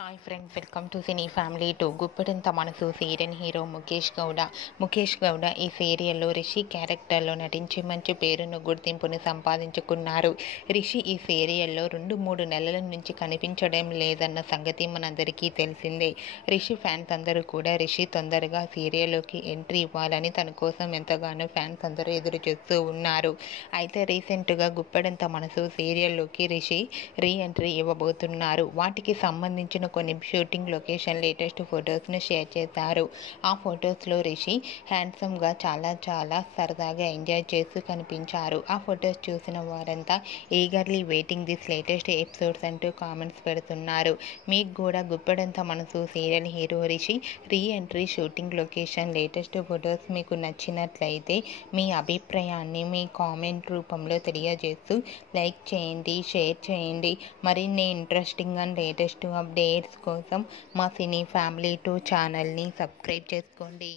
Hi friends, welcome to cine family two. Guppedantha మనసు serial hero Mukesh Gowda ఈ సీరియల్లో రిషి క్యారెక్టర్లో నటించి మంచి పేరును గుర్తింపును సంపాదించుకున్నారు. రిషి ఈ సీరియల్లో 2-3 నెలల నుంచి కనిపించడం లేదన్న సంగతి మనందరికీ తెలిసిందే. రిషి ఫ్యాన్స్ అందరూ కూడా రిషి తొందరగా సీరియల్లోకి ఎంట్రీ ఇవ్వాలని తన కోసం ఎంతగానో ఫ్యాన్స్ అందరూ ఎదురు చూస్తూ ఉన్నారు. అయితే రీసెంట్గా గుప్పెడంత మనసు సీరియల్లోకి రిషి రీ ఎంట్రీ ఇవ్వబోతున్నారు. వాటికి సంబంధించిన కొన్ని షూటింగ్ లొకేషన్ లేటెస్ట్ ఫొటోస్ను షేర్ చేశారు. ఆ ఫొటోస్లో రిషి హ్యాండ్సమ్గా చాలా సరదాగా ఎంజాయ్ చేస్తూ కనిపించారు. ఆ ఫొటోస్ చూసిన వారంతా eagerly waiting this latest episodes అంటూ కామెంట్స్ పెడుతున్నారు. మీకు కూడా గుప్పెడంత మనసు serial hero Rishi re entry shooting location latest photos మీకు నచ్చినట్లయితే మీ అభిప్రాయాన్ని మీ కామెంట్ రూపంలో తెలియజేస్తూ లైక్ చేయండి, షేర్ చేయండి. మరిన్ని ఇంట్రెస్టింగ్ అండ్ లేటెస్ట్ అప్డేట్స్ కోసం మా సినీ ఫ్యామిలీ 2 ఛానల్ని సబ్స్క్రైబ్ చేసుకోండి.